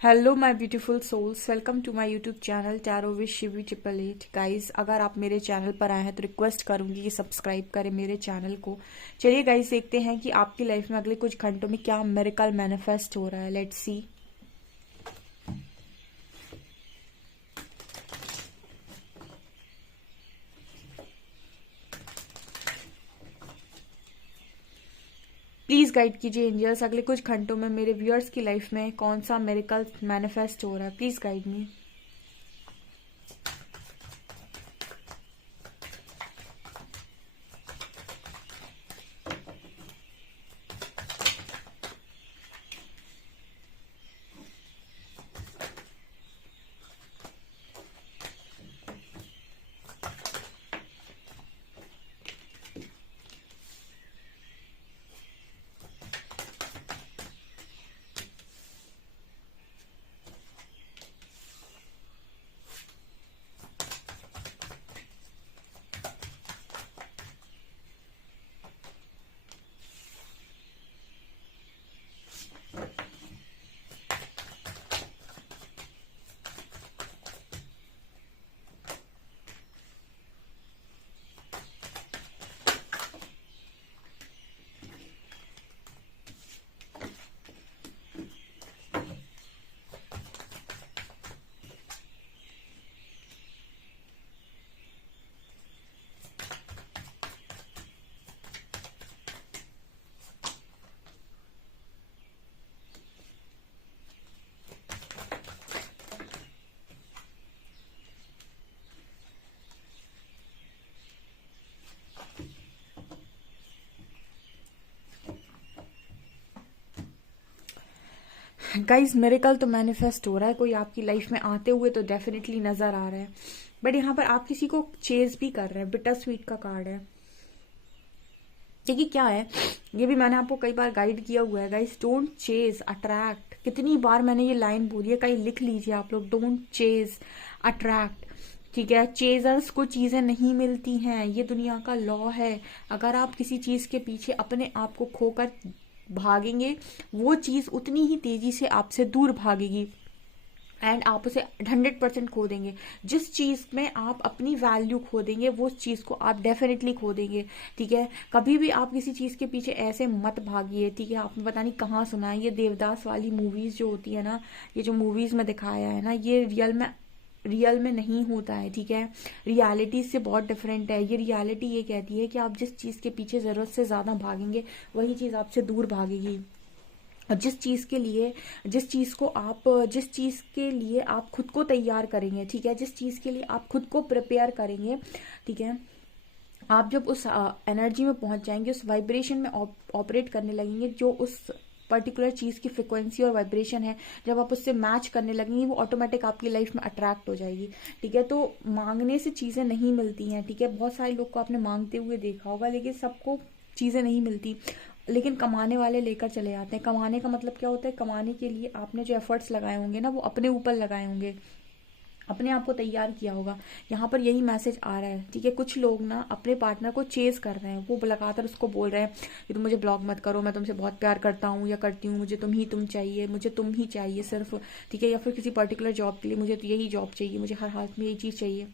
Hello my beautiful souls, welcome to my YouTube channel tarot with Shivi 888। Guys, अगर आप मेरे channel पर आए हैं तो रिक्वेस्ट करूंगी कि सब्सक्राइब करें मेरे चैनल को। चलिए गाइस, देखते हैं कि आपकी लाइफ में अगले कुछ घंटों में क्या मिरेकल मैनिफेस्ट हो रहा है। Let's see. प्लीज गाइड कीजिए एंजल्स, अगले कुछ घंटों में मेरे व्यूअर्स की लाइफ में कौन सा मिरेकल मैनिफेस्ट हो रहा है। Please guide me. Guys, miracle तो मैनिफेस्ट हो रहा है, कोई आपकी लाइफ में आते हुए तो डेफिनेटली नजर आ रहा है। बट यहाँ पर आप किसी को चेज भी कर रहे हैं। बिटर स्वीट का कार्ड है। देखिए क्या है, ये भी मैंने आपको कई बार गाइड किया हुआ है। Guys, don't chase, attract. कितनी बार मैंने ये लाइन बोली है, कहीं लिख लीजिए आप लोग। Don't chase, attract. ठीक है, चेजर्स को चीजें नहीं मिलती हैं, ये दुनिया का लॉ है। अगर आप किसी चीज के पीछे अपने आप को खोकर भागेंगे, वो चीज उतनी ही तेजी से आपसे दूर भागेगी एंड आप उसे 100% खो देंगे। जिस चीज में आप अपनी वैल्यू खो देंगे, वो चीज को आप डेफिनेटली खो देंगे। ठीक है, कभी भी आप किसी चीज के पीछे ऐसे मत भागिए। ठीक है, आपने पता नहीं कहाँ सुना है, ये देवदास वाली मूवीज जो होती है ना, ये जो मूवीज में दिखाया है ना, ये रियल में नहीं होता है। ठीक है, रियलिटी से बहुत डिफरेंट है। ये रियलिटी ये कहती है कि आप जिस चीज के पीछे जरूरत से ज्यादा भागेंगे, वही चीज आपसे दूर भागेगी। और जिस चीज के लिए आप खुद को तैयार करेंगे, ठीक है, जिस चीज के लिए आप खुद को प्रिपेयर करेंगे, ठीक है, आप जब उस एनर्जी में पहुंच जाएंगे, उस वाइब्रेशन में ऑपरेट करने लगेंगे, जो उस पर्टिकुलर चीज की फ्रिक्वेंसी और वाइब्रेशन है, जब आप उससे मैच करने लगेंगे, वो ऑटोमेटिक आपकी लाइफ में अट्रैक्ट हो जाएगी। ठीक है, तो मांगने से चीजें नहीं मिलती हैं। ठीक है, बहुत सारे लोग को आपने मांगते हुए देखा होगा, लेकिन सबको चीजें नहीं मिलती। लेकिन कमाने वाले लेकर चले जाते हैं। कमाने का मतलब क्या होता है? कमाने के लिए आपने जो एफर्ट्स लगाए होंगे ना, वो अपने ऊपर लगाए होंगे, अपने आप को तैयार किया होगा। यहाँ पर यही मैसेज आ रहा है। ठीक है, कुछ लोग ना अपने पार्टनर को चेज कर रहे हैं, वो लगातार उसको बोल रहे हैं कि तुम मुझे ब्लॉक मत करो, मैं तुमसे बहुत प्यार करता हूँ या करती हूँ, मुझे तुम चाहिए, मुझे तुम ही चाहिए सिर्फ। ठीक है, या फिर किसी पर्टिकुलर जॉब के लिए मुझे तो यही जॉब चाहिए, मुझे हर हाल में यही चीज़ चाहिए।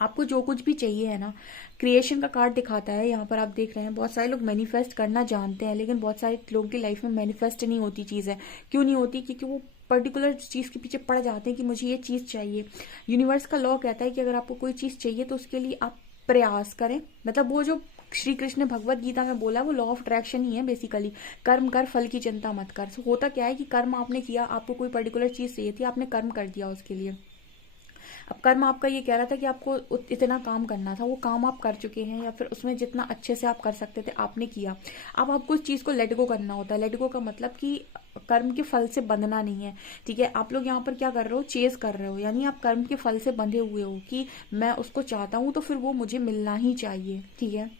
आपको जो कुछ भी चाहिए है ना, क्रिएशन का कार्ड दिखाता है। यहाँ पर आप देख रहे हैं, बहुत सारे लोग मैनिफेस्ट करना जानते हैं, लेकिन बहुत सारे लोगों की लाइफ में मैनिफेस्ट नहीं होती चीज़ है। क्यों नहीं होती? क्योंकि वो पर्टिकुलर चीज़ के पीछे पड़ जाते हैं कि मुझे ये चीज़ चाहिए। यूनिवर्स का लॉ कहता है कि अगर आपको कोई चीज़ चाहिए तो उसके लिए आप प्रयास करें। मतलब वो जो श्री कृष्ण ने भगवत गीता में बोला, वो लॉ ऑफ अट्रैक्शन ही है बेसिकली। कर्म कर, फल की चिंता मत कर। So, होता क्या है कि कर्म आपने किया, आपको कोई पर्टिकुलर चीज़ चाहिए थी, आपने कर्म कर दिया उसके लिए। अब कर्म आपका ये कह रहा था कि आपको इतना काम करना था, वो काम आप कर चुके हैं, या फिर उसमें जितना अच्छे से आप कर सकते थे आपने किया। अब आपको उस चीज़ को लेट गो करना होता है। लेट गो का मतलब कि कर्म के फल से बंधना नहीं है। ठीक है, आप लोग यहाँ पर क्या कर रहे हो? चेज कर रहे हो, यानी आप कर्म के फल से बंधे हुए हो कि मैं उसको चाहता हूँ तो फिर वो मुझे मिलना ही चाहिए। ठीक है,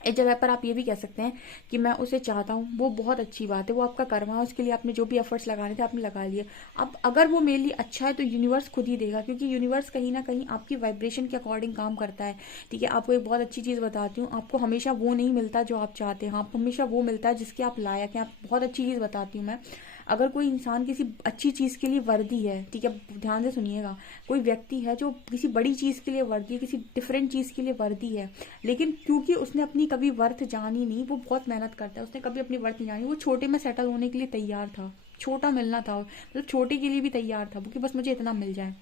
एक जगह पर आप ये भी कह सकते हैं कि मैं उसे चाहता हूँ, वो बहुत अच्छी बात है, वो आपका कर्म है, उसके लिए आपने जो भी एफर्ट्स लगाने थे आपने लगा लिए। अब अगर वो मेरे लिए अच्छा है तो यूनिवर्स खुद ही देगा, क्योंकि यूनिवर्स कहीं ना कहीं आपकी वाइब्रेशन के अकॉर्डिंग काम करता है। ठीक है, आपको एक बहुत अच्छी चीज़ बताती हूँ, आपको हमेशा वो नहीं मिलता जो आप चाहते हैं, आप हमेशा वो मिलता है जिसके आप लायक हैं। आप बहुत अच्छी चीज़ बताती हूँ मैं, अगर कोई इंसान किसी अच्छी चीज़ के लिए वर्दी है, ठीक है, ध्यान से सुनिएगा, कोई व्यक्ति है जो किसी बड़ी चीज़ के लिए वर्दी है, किसी डिफरेंट चीज़ के लिए वर्दी है, लेकिन क्योंकि उसने अपनी कभी वर्थ जानी नहीं, वो बहुत मेहनत करता है, उसने कभी अपनी वर्थ नहीं जानी, वो छोटे में सेटल होने के लिए तैयार था, छोटा मिलना था, मतलब छोटे के लिए भी तैयार था, कि बस मुझे इतना मिल जाए।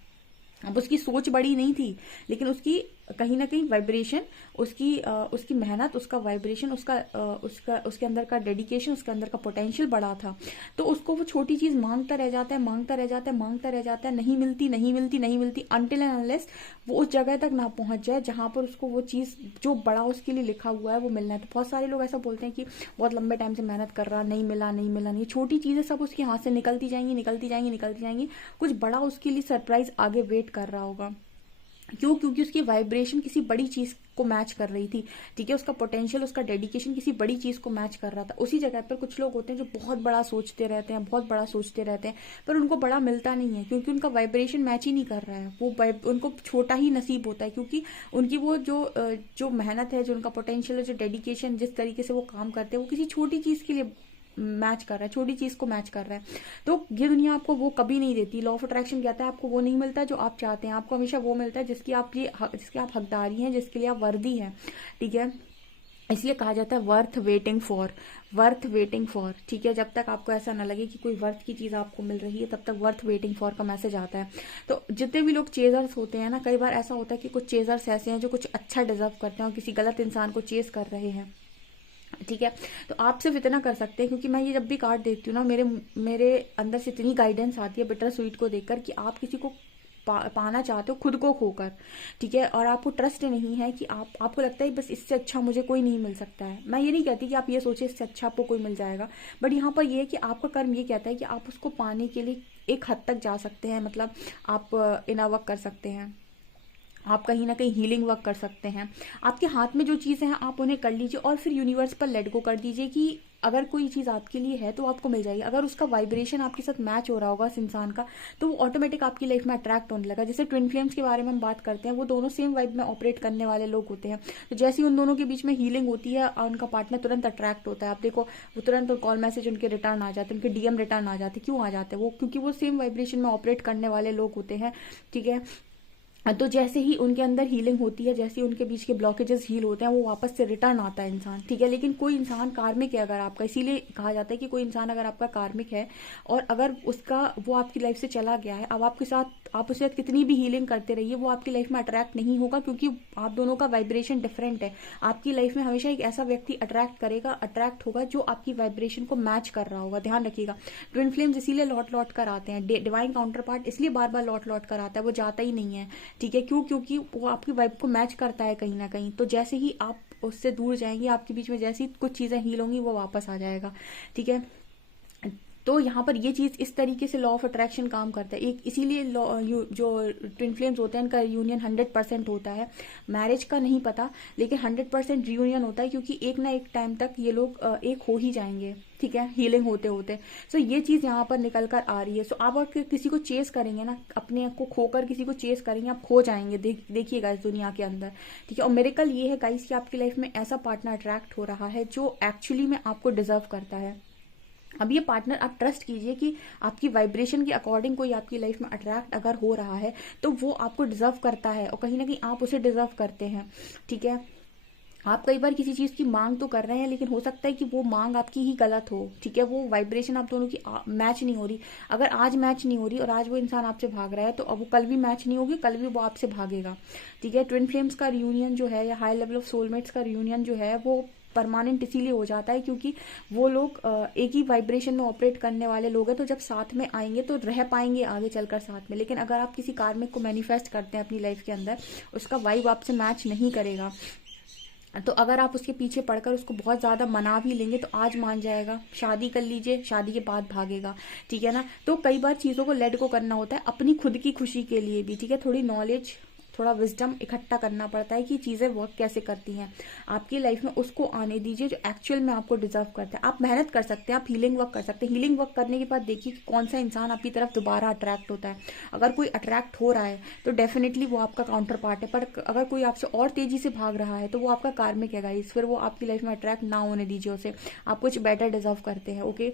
अब उसकी सोच बड़ी नहीं थी, लेकिन उसकी कहीं ना कहीं वाइब्रेशन, उसकी मेहनत, उसका वाइब्रेशन, उसके अंदर का डेडिकेशन, उसके अंदर का पोटेंशियल बड़ा था। तो उसको वो छोटी चीज़ मांगता रह जाता है, मांगता रह जाता है, मांगता रह जाता है, नहीं मिलती, नहीं मिलती, नहीं मिलती, अनटिल एंड अनलेस वो उस जगह तक ना पहुंच जाए जहां पर उसको वो चीज़ जो बड़ा उसके लिए लिखा हुआ है वो मिलना है। तो बहुत सारे लोग ऐसा बोलते हैं कि बहुत लंबे टाइम से मेहनत कर रहा, नहीं मिला, नहीं मिला, नहीं, छोटी चीज़ें सब उसके हाथ से निकलती जाएंगी, निकलती जाएंगी, निकलती जाएंगी, कुछ बड़ा उसके लिए सरप्राइज आगे वेट कर रहा होगा। क्यों? क्योंकि उसकी वाइब्रेशन किसी बड़ी चीज को मैच कर रही थी, ठीक है, उसका पोटेंशियल, उसका डेडिकेशन किसी बड़ी चीज को मैच कर रहा था। उसी जगह पर कुछ लोग होते हैं जो बहुत बड़ा सोचते रहते हैं, बहुत बड़ा सोचते रहते हैं, पर उनको बड़ा मिलता नहीं है, क्योंकि उनका वाइब्रेशन मैच ही नहीं कर रहा है, उनको छोटा ही नसीब होता है, क्योंकि उनकी वो जो मेहनत है, जो उनका पोटेंशियल है, जो डेडिकेशन, जिस तरीके से वो काम करते हैं, वो किसी छोटी चीज के लिए मैच कर रहा है, छोटी चीज को मैच कर रहा है। तो ये दुनिया आपको वो कभी नहीं देती। लॉ ऑफ अट्रैक्शन कहता है आपको वो नहीं मिलता जो आप चाहते हैं, आपको हमेशा वो मिलता है जिसकी आप हकदारी हैं, जिसके लिए आप वर्दी हैं, ठीक है। इसलिए कहा जाता है worth waiting for, worth waiting for, ठीक है। जब तक आपको ऐसा ना लगे कि कोई वर्थ की चीज आपको मिल रही है, तब तक वर्थ वेटिंग फॉर का मैसेज आता है। तो जितने भी लोग चेजर्स होते हैं ना, कई बार ऐसा होता है कि कुछ चेजर्स ऐसे हैं जो कुछ अच्छा डिजर्व करते हैं और किसी गलत इंसान को चेज कर रहे हैं, ठीक है। तो आप सिर्फ इतना कर सकते हैं, क्योंकि मैं ये जब भी कार्ड देखती हूँ ना, मेरे अंदर से इतनी गाइडेंस आती है बिटर स्वीट को देखकर कि आप किसी को पाना चाहते हो खुद को खोकर, ठीक है, और आपको ट्रस्ट नहीं है कि आपको लगता है बस इससे अच्छा मुझे कोई नहीं मिल सकता है। मैं ये नहीं कहती कि आप ये सोचे इससे अच्छा आपको कोई मिल जाएगा, बट यहाँ पर ये है कि आपका कर्म ये कहता है कि आप उसको पाने के लिए एक हद तक जा सकते हैं, मतलब आप इनर वर्क कर सकते हैं, आप कहीं ना कहीं हीलिंग वर्क कर सकते हैं। आपके हाथ में जो चीज़ें हैं आप उन्हें कर लीजिए और फिर यूनिवर्स पर लेट गो कर दीजिए कि अगर कोई चीज़ आपके लिए है तो आपको मिल जाएगी। अगर उसका वाइब्रेशन आपके साथ मैच हो रहा होगा उस इंसान का, तो वो ऑटोमेटिक आपकी लाइफ में अट्रैक्ट होने लगा। जैसे ट्विन फ्लेम्स के बारे में हम बात करते हैं, वो दोनों सेम वाइब में ऑपरेट करने वाले लोग होते हैं। तो जैसे ही उन दोनों के बीच में हीलिंग होती है, उनका पार्टनर तुरंत अट्रैक्ट होता है। आप देखो, वो तुरंत कॉल मैसेज उनके रिटर्न आ जाते हैं, उनके डीएम रिटर्न आ जाते हैं। क्यों आ जाते हैं? वो क्योंकि वो सेम वाइब्रेशन में ऑपरेट करने वाले लोग होते हैं, ठीक है। तो जैसे ही उनके अंदर हीलिंग होती है, जैसे ही उनके बीच के ब्लॉकेजेस हील होते हैं, वो वापस से रिटर्न आता है इंसान, ठीक है। लेकिन कोई इंसान कार्मिक है अगर आपका, इसीलिए कहा जाता है कि कोई इंसान अगर आपका कार्मिक है और अगर वो आपकी लाइफ से चला गया है, अब आप उसके साथ कितनी भी हीलिंग करते रहिए, वो आपकी लाइफ में अट्रैक्ट नहीं होगा, क्योंकि आप दोनों का वाइब्रेशन डिफरेंट है। आपकी लाइफ में हमेशा एक ऐसा व्यक्ति अट्रैक्ट होगा जो आपकी वाइब्रेशन को मैच कर रहा होगा। ध्यान रखिएगा, ट्विन फ्लेम्स इसीलिए लौट लौट कर आते हैं, डिवाइन काउंटर पार्ट इसलिए बार बार लौट लौट कर आता है, वो जाता ही नहीं है, ठीक है। क्यों? क्योंकि वो आपकी वाइब को मैच करता है कहीं ना कहीं। तो जैसे ही आप उससे दूर जाएंगे, आपके बीच में जैसी कुछ चीजें हील होंगी, वो वापस आ जाएगा, ठीक है। तो यहाँ पर ये चीज इस तरीके से लॉ ऑफ अट्रैक्शन काम करता है। एक इसीलिए जो ट्विन फ्लेम्स होते हैं, इनका यूनियन 100% होता है। मैरिज का नहीं पता, लेकिन 100% रियूनियन होता है, क्योंकि एक ना एक टाइम तक ये लोग एक हो ही जाएंगे, ठीक है, हीलिंग होते होते। सो ये चीज यहाँ पर निकल कर आ रही है। सो आप अगर किसी को चेस करेंगे ना, अपने को खोकर किसी को चेस करेंगे, आप खो जाएंगे, देखिएगा इस दुनिया के अंदर, ठीक है। और मिरेकल ये है गाइस कि आपकी लाइफ में ऐसा पार्टनर अट्रैक्ट हो रहा है जो एक्चुअली में आपको डिजर्व करता है। अब ये पार्टनर, आप ट्रस्ट कीजिए कि आपकी वाइब्रेशन के अकॉर्डिंग कोई आपकी लाइफ में अट्रैक्ट अगर हो रहा है, तो वो आपको डिजर्व करता है और कहीं ना कहीं आप उसे डिजर्व करते हैं, ठीक है। आप कई बार किसी चीज की मांग तो कर रहे हैं, लेकिन हो सकता है कि वो मांग आपकी ही गलत हो, ठीक है। वो वाइब्रेशन आप दोनों की मैच नहीं हो रही। अगर आज मैच नहीं हो रही और आज वो इंसान आपसे भाग रहा है, तो अब वो कल भी मैच नहीं होगी, कल भी वो आपसे भागेगा, ठीक है। ट्विन फ्लेम्स का रियूनियन जो है, या हाई लेवल ऑफ सोलमेट्स का रियूनियन जो है, वो परमानेंट इसीलिए हो जाता है क्योंकि वो लोग एक ही वाइब्रेशन में ऑपरेट करने वाले लोग हैं। तो जब साथ में आएंगे तो रह पाएंगे आगे चलकर साथ में। लेकिन अगर आप किसी कार्मिक को मैनिफेस्ट करते हैं अपनी लाइफ के अंदर, उसका वाइब आपसे मैच नहीं करेगा, तो अगर आप उसके पीछे पड़कर उसको बहुत ज्यादा मना भी लेंगे, तो आज मान जाएगा, शादी कर लीजिए, शादी के बाद भागेगा, ठीक है ना। तो कई बार चीजों को लेट गो करना होता है अपनी खुद की खुशी के लिए भी, ठीक है। थोड़ी नॉलेज, थोड़ा विजडम इकट्ठा करना पड़ता है कि चीजें वर्क कैसे करती हैं आपकी लाइफ में। उसको आने दीजिए जो एक्चुअल में आपको डिजर्व करता है। आप मेहनत कर सकते हैं, आप हीलिंग वर्क कर सकते हैं। हीलिंग वर्क करने के बाद देखिए कि कौन सा इंसान आपकी तरफ दोबारा अट्रैक्ट होता है। अगर कोई अट्रैक्ट हो रहा है तो डेफिनेटली वो आपका काउंटर पार्ट है, पर अगर कोई आपसे और तेजी से भाग रहा है तो वो आपका कार्मिक है गाइस। फिर वो आपकी लाइफ में अट्रैक्ट ना होने दीजिए उसे, आप कुछ बेटर डिजर्व करते हैं, ओके।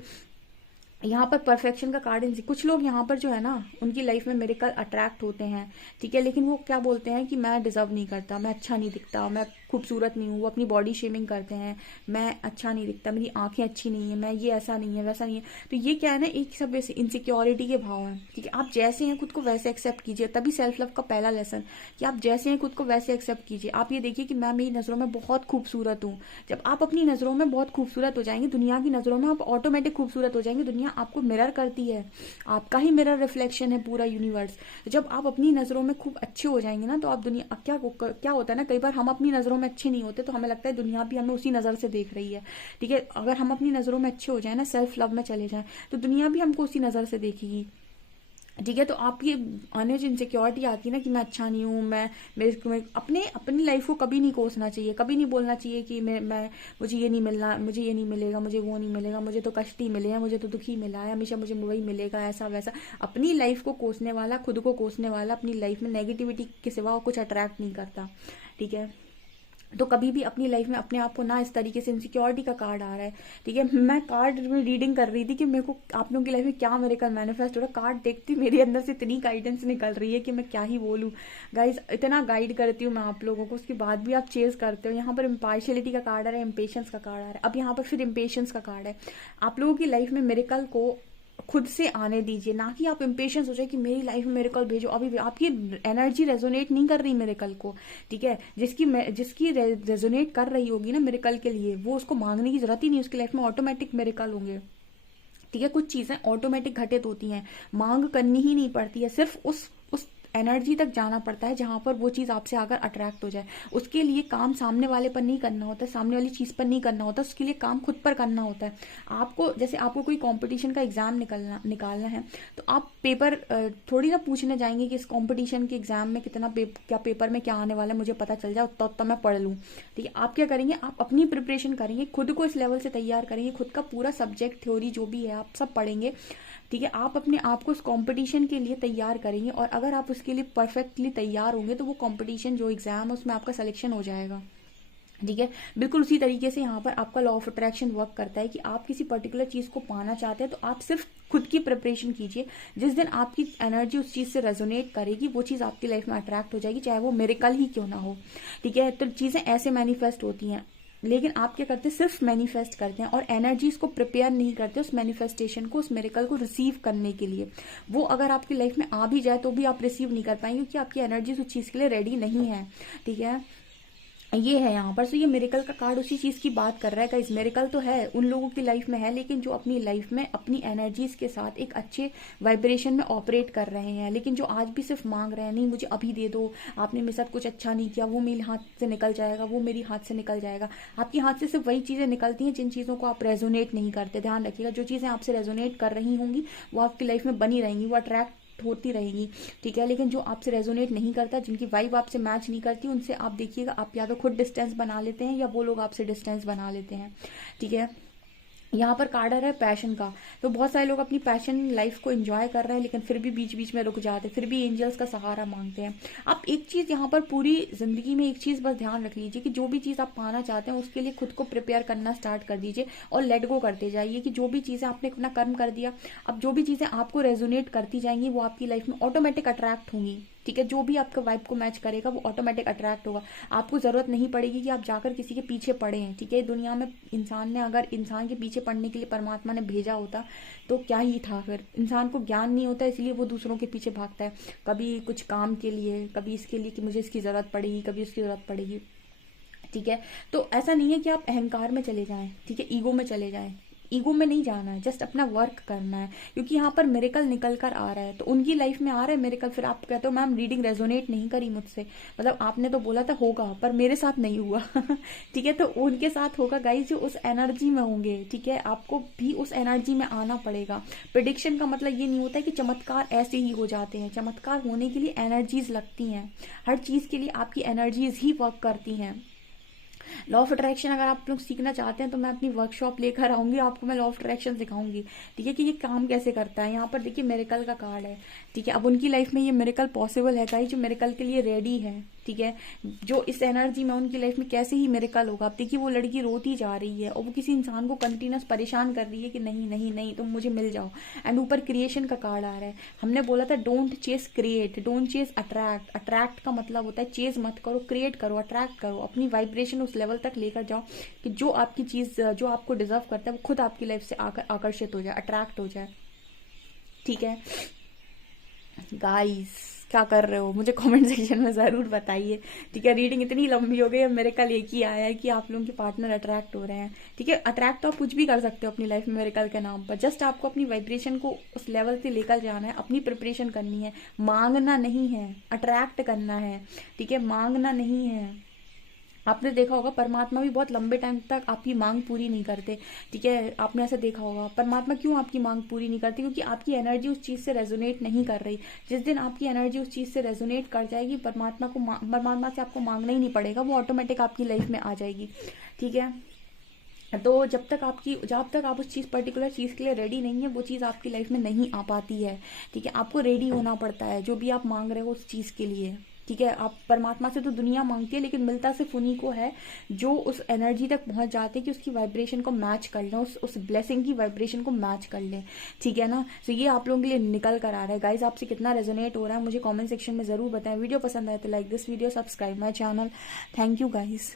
यहाँ पर परफेक्शन का कार्ड कुछ लोग यहाँ पर जो है ना, उनकी लाइफ में मिरेकल अट्रैक्ट होते हैं, ठीक है, लेकिन वो क्या बोलते हैं कि मैं डिजर्व नहीं करता, मैं अच्छा नहीं दिखता, मैं खूबसूरत नहीं हूँ। वो अपनी बॉडी शेमिंग करते हैं, मैं अच्छा नहीं दिखता, मेरी आंखें अच्छी नहीं है, मैं ये ऐसा नहीं है, वैसा नहीं है। तो ये क्या है ना, एक सब इनसिक्योरिटी के भाव हैं, ठीक है। आप जैसे हैं खुद को वैसे एक्सेप्ट कीजिए, तभी सेल्फ लव का पहला लेसन कि आप जैसे हैं खुद को वैसे एक्सेप्ट कीजिए। आप ये देखिए कि मैं मेरी नज़रों में बहुत खूबसूरत हूँ। जब आप अपनी नज़रों में बहुत खूबसूरत हो जाएंगे, दुनिया की नज़रों में आप ऑटोमेटिक खूबसूरत हो जाएंगे। दुनिया आपको मिरर करती है, आपका ही मिरर रिफ्लेक्शन है पूरा यूनिवर्स। तो जब आप अपनी नज़रों में खूब अच्छे हो जाएंगे ना, तो आप दुनिया क्या होता है ना, कई बार हम अपनी नज़रों में अच्छे नहीं होते, तो हमें लगता है दुनिया भी हमें उसी नज़र से देख रही है, ठीक है। अगर हम अपनी नज़रों में अच्छे हो जाए ना, सेल्फ लव में चले जाएं, तो दुनिया भी हमको उसी नज़र से देखेगी, ठीक है। तो आप ये आने जो इनसिक्योरिटी आती है ना कि मैं अच्छा नहीं हूँ, मैं अपनी लाइफ को कभी नहीं कोसना चाहिए, कभी नहीं बोलना चाहिए कि मैं मुझे ये नहीं मिलना, मुझे ये नहीं मिलेगा, मुझे वो नहीं मिलेगा, मुझे तो कष्ट ही मिले हैं, मुझे तो दुख ही मिला है, हमेशा मुझे वही मिलेगा, ऐसा वैसा। अपनी लाइफ को कोसने वाला, खुद को कोसने वाला अपनी लाइफ में नेगेटिविटी के सिवा कुछ अट्रैक्ट नहीं करता, ठीक है। तो कभी भी अपनी लाइफ में अपने आप को ना इस तरीके से, इनसिक्योरिटी का कार्ड आ रहा है, ठीक है। मैं कार्ड में रीडिंग कर रही थी कि मेरे को आप लोगों की लाइफ में क्या मेरे कल मैनिफेस्ट हो रहा है, कार्ड देखती मेरे अंदर से इतनी गाइडेंस निकल रही है कि मैं क्या ही बोलूँ गाइज। इतना गाइड करती हूँ मैं आप लोगों को, उसके बाद भी आप चेज करते हो। यहाँ पर इम्पार्शियलिटी का कार्ड आ रहा है, इम्पेशंस का कार्ड आ रहा है। अब यहाँ पर फिर इम्पेशंस का कार्ड है। आप लोगों की लाइफ में मिरेकल को खुद से आने दीजिए, ना कि आप इम्पेशंस हो जाए कि मेरी लाइफ में मिरेकल भेजो। अभी आपकी एनर्जी रेजोनेट नहीं कर रही मिरेकल को, ठीक है। जिसकी रेजोनेट कर रही होगी ना मिरेकल के लिए, वो उसको मांगने की जरूरत ही नहीं, उसकी लाइफ में ऑटोमेटिक मिरेकल होंगे, ठीक है। कुछ चीजें ऑटोमेटिक घटित होती हैं, मांग करनी ही नहीं पड़ती है, सिर्फ उस एनर्जी तक जाना पड़ता है जहां पर वो चीज आपसे आकर अट्रैक्ट हो जाए। उसके लिए काम सामने वाले पर नहीं करना होता, सामने वाली चीज पर नहीं करना होता, उसके लिए काम खुद पर करना होता है। आपको जैसे आपको कोई कंपटीशन का एग्जाम निकालना है, तो आप पेपर थोड़ी ना पूछने जाएंगे कि इस कंपटीशन के एग्जाम में क्या पेपर में क्या आने वाला है, मुझे पता चल जाए उतना मैं पढ़ लूँ, ठीक है। आप क्या करेंगे, आप अपनी प्रिपरेशन करेंगे, खुद को इस लेवल से तैयार करेंगे, खुद का पूरा सब्जेक्ट थ्योरी जो भी है आप सब पढ़ेंगे, ठीक है। आप अपने आप को उस कंपटीशन के लिए तैयार करेंगे, और अगर आप उसके लिए परफेक्टली तैयार होंगे तो वो कंपटीशन जो एग्जाम है उसमें आपका सिलेक्शन हो जाएगा, ठीक है। बिल्कुल उसी तरीके से यहाँ पर आपका लॉ ऑफ अट्रैक्शन वर्क करता है कि आप किसी पर्टिकुलर चीज को पाना चाहते हैं, तो आप सिर्फ खुद की प्रिपरेशन कीजिए। जिस दिन आपकी एनर्जी उस चीज से रेजोनेट करेगी, वो चीज आपकी लाइफ में अट्रैक्ट हो जाएगी, चाहे वो मिरेकल ही क्यों ना हो, ठीक है। तो चीजें ऐसे मैनिफेस्ट होती हैं, लेकिन आप क्या करते हैं, सिर्फ मैनिफेस्ट करते हैं, और एनर्जीज को प्रिपेयर नहीं करते उस मैनिफेस्टेशन को, उस मिरेकल को रिसीव करने के लिए। वो अगर आपकी लाइफ में आ भी जाए तो भी आप रिसीव नहीं कर पाएंगे, क्योंकि आपकी एनर्जीज उस चीज के लिए रेडी नहीं है, ठीक है। ये है यहाँ पर। सो ये मिरेकल का कार्ड उसी चीज की बात कर रहा है गाइस। मिरेकल तो है, उन लोगों की लाइफ में है, लेकिन जो अपनी लाइफ में अपनी एनर्जीज के साथ एक अच्छे वाइब्रेशन में ऑपरेट कर रहे हैं, लेकिन जो आज भी सिर्फ मांग रहे हैं, नहीं मुझे अभी दे दो, आपने मेरे साथ कुछ अच्छा नहीं किया, वो मेरे हाथ से निकल जाएगा, वो मेरी हाथ से निकल जाएगा। आपके हाथ से सिर्फ वही चीजें निकलती हैं जिन चीजों को आप रेजोनेट नहीं करते। ध्यान रखिएगा, जो चीजें आपसे रेजोनेट कर रही होंगी वो आपकी लाइफ में बनी रहेंगी, वो अट्रैक्ट होती रहेगी, ठीक है। लेकिन जो आपसे रेजोनेट नहीं करता, जिनकी वाइब आपसे मैच नहीं करती, उनसे आप देखिएगा, आप या तो खुद डिस्टेंस बना लेते हैं या वो लोग आपसे डिस्टेंस बना लेते हैं, ठीक है। यहाँ पर कार्ड आ रहा है पैशन का। तो बहुत सारे लोग अपनी पैशन लाइफ को एंजॉय कर रहे हैं, लेकिन फिर भी बीच बीच में रुक जाते हैं, फिर भी एंजल्स का सहारा मांगते हैं। आप एक चीज यहाँ पर पूरी जिंदगी में एक चीज बस ध्यान रख लीजिए कि जो भी चीज आप पाना चाहते हैं उसके लिए खुद को प्रिपेयर करना स्टार्ट कर दीजिए, और लेट गो करते जाइए कि जो भी चीजें आपने अपना कर्म कर दिया, अब जो भी चीजें आपको रेजोनेट करती जाएंगी वो आपकी लाइफ में ऑटोमेटिक अट्रैक्ट होंगी, ठीक है। जो भी आपका वाइब को मैच करेगा वो ऑटोमेटिक अट्रैक्ट होगा। आपको जरूरत नहीं पड़ेगी कि आप जाकर किसी के पीछे पड़े हैं, ठीक है। दुनिया में इंसान ने, अगर इंसान के पीछे पड़ने के लिए परमात्मा ने भेजा होता तो क्या ही था फिर। इंसान को ज्ञान नहीं होता, इसलिए वो दूसरों के पीछे भागता है, कभी कुछ काम के लिए, कभी इसके लिए कि मुझे इसकी जरूरत पड़ेगी, कभी उसकी जरूरत पड़ेगी, ठीक है। तो ऐसा नहीं है कि आप अहंकार में चले जाएं, ठीक है, ईगो में चले जाएं। ईगो में नहीं जाना है, जस्ट अपना वर्क करना है, क्योंकि यहाँ पर मिरेकल निकल कर आ रहा है। तो उनकी लाइफ में आ रहा है मिरेकल, फिर आप कहते हो मैम रीडिंग रेजोनेट नहीं करी मुझसे, मतलब आपने तो बोला था होगा पर मेरे साथ नहीं हुआ ठीक है। तो उनके साथ होगा गाइस जो उस एनर्जी में होंगे, ठीक है। आपको भी उस एनर्जी में आना पड़ेगा। प्रिडिक्शन का मतलब ये नहीं होता है कि चमत्कार ऐसे ही हो जाते हैं। चमत्कार होने के लिए एनर्जीज लगती हैं, हर चीज के लिए आपकी एनर्जीज ही वर्क करती हैं। लॉ ऑफ अट्रैक्शन अगर आप लोग सीखना चाहते हैं तो मैं अपनी वर्कशॉप लेकर आऊंगी, आपको मैं लॉ ऑफ अट्रैक्शन सिखाऊंगी, ठीक है, कि ये काम कैसे करता है। यहाँ पर देखिए मिरेकल का कार्ड है, ठीक है। अब उनकी लाइफ में ये मिरेकल पॉसिबल है गाइस, जो मिरेकल के लिए रेडी है, ठीक है, जो इस एनर्जी में उनकी लाइफ में कैसे ही मिरेकल होगा। आप देखिए वो लड़की रोती जा रही है और वो किसी इंसान को कंटिन्यूस परेशान कर रही है कि नहीं नहीं नहीं तुम मुझे मिल जाओ, एंड ऊपर क्रिएशन का कार्ड आ रहा है। हमने बोला था don't chase create, don't chase attract. Attract का मतलब होता है चेज मत करो, क्रिएट करो, अट्रैक्ट करो, अपनी वाइब्रेशन उस लेवल तक लेकर जाओ कि जो आपकी चीज जो आपको डिजर्व करता है वो खुद आपकी लाइफ से आकर्षित हो जाए, अट्रैक्ट हो जाए। ठीक है गाइस, क्या कर रहे हो मुझे कमेंट सेक्शन में ज़रूर बताइए। ठीक है, रीडिंग इतनी लंबी हो गई है, मेरे कल एक ही आया है कि आप लोगों के पार्टनर अट्रैक्ट हो रहे हैं। ठीक है, अट्रैक्ट तो आप कुछ भी कर सकते हो अपनी लाइफ में मेरे कल के नाम पर, जस्ट आपको अपनी वाइब्रेशन को उस लेवल से लेकर जाना है, अपनी प्रिपरेशन करनी है, मांगना नहीं है, अट्रैक्ट करना है। ठीक है, मांगना नहीं है। आपने देखा होगा परमात्मा भी बहुत लंबे टाइम तक आपकी मांग पूरी नहीं करते। ठीक है, आपने ऐसे देखा होगा परमात्मा क्यों आपकी मांग पूरी नहीं करती, क्योंकि आपकी एनर्जी उस चीज़ से रेजोनेट नहीं कर रही। जिस दिन आपकी एनर्जी उस चीज़ से रेजोनेट कर जाएगी, परमात्मा से आपको मांगना ही नहीं पड़ेगा, वो ऑटोमेटिक आपकी लाइफ में आ जाएगी। ठीक है, तो जब तक आप उस चीज़ पर्टिकुलर चीज़ के लिए रेडी नहीं है, वो चीज़ आपकी लाइफ में नहीं आ पाती है। ठीक है, आपको रेडी होना पड़ता है जो भी आप मांग रहे हो उस चीज़ के लिए। ठीक है, आप परमात्मा से तो दुनिया मांगती है, लेकिन मिलता सिर्फ उन्हीं को है जो उस एनर्जी तक पहुंच जाते हैं कि उसकी वाइब्रेशन को मैच कर लें, उस ब्लेसिंग की वाइब्रेशन को मैच कर लें। ठीक है ना, तो ये आप लोगों के लिए निकल कर आ रहा है। गाइज आपसे कितना रेजोनेट हो रहा है मुझे कमेंट सेक्शन में ज़रूर बताएं। वीडियो पसंद आए तो like this video, subscribe my channel. Thank you guys.